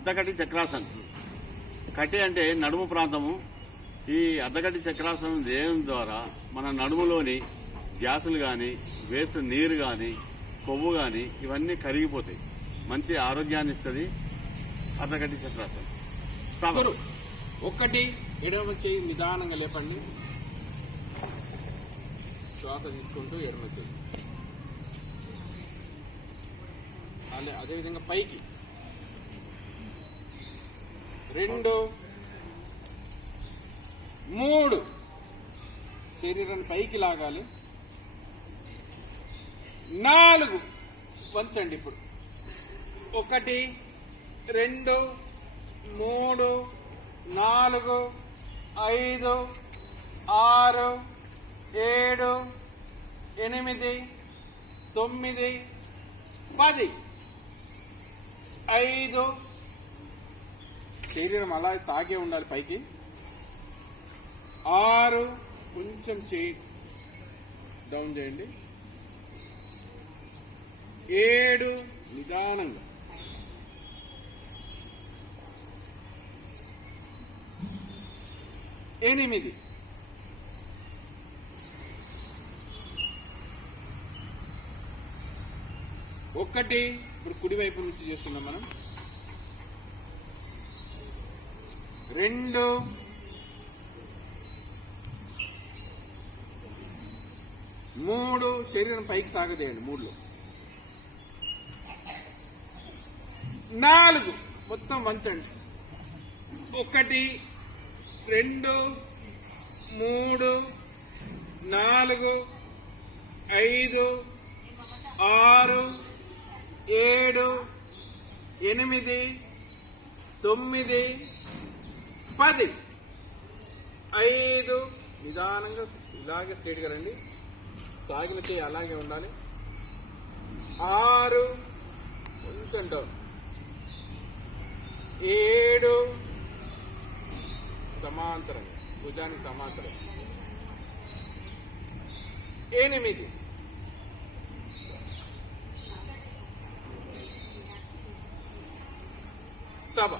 అద్దకటి చక్రాసనం. కటి అంటే నడుము ప్రాంతము. ఈ అద్దకటి చక్రాసనం చేయడం ద్వారా మన నడుములోని గ్యాసులు గాని, వేస్ట్ నీరు గాని, కొవ్వు గాని ఇవన్నీ కరిగిపోతాయి. మంచి ఆరోగ్యాన్ని ఇస్తుంది అద్దకటి చక్రాసనం. ఒకటి ఎడమ చేయి నిదానంగా లేపండి. శ్వాస తీసుకుంటూ ఎడమ చేయి, అదేవిధంగా పైకి 2 3 శరీరాన్ని పైకి లాగాలి. 4 వంచండి. ఇప్పుడు 1 2 3 4 5 6 7 8 9 10. 5 శరీరం అలా సాగే ఉండాలి పైకి. 6 కొంచెం చేయి డౌన్ చేయండి. 7 నిదానంగా. 8 1 ఇప్పుడు కుడివైపు నుంచి చేస్తున్నాం మనం. 2 3 శరీరం పైకి సాగదేయండి. 3లో 4 మొత్తం వంచండి. 1 2 3 4 5 6 7 8 9 10. 5 నిదానంగా ఇలాగే స్ట్రేట్గా రండి. సాగిన చేయి అలాగే ఉండాలి. 6 కొంచెం డౌన్. 7 సమాంతరంగా భుజానికి సమాంతరం. 8 stop.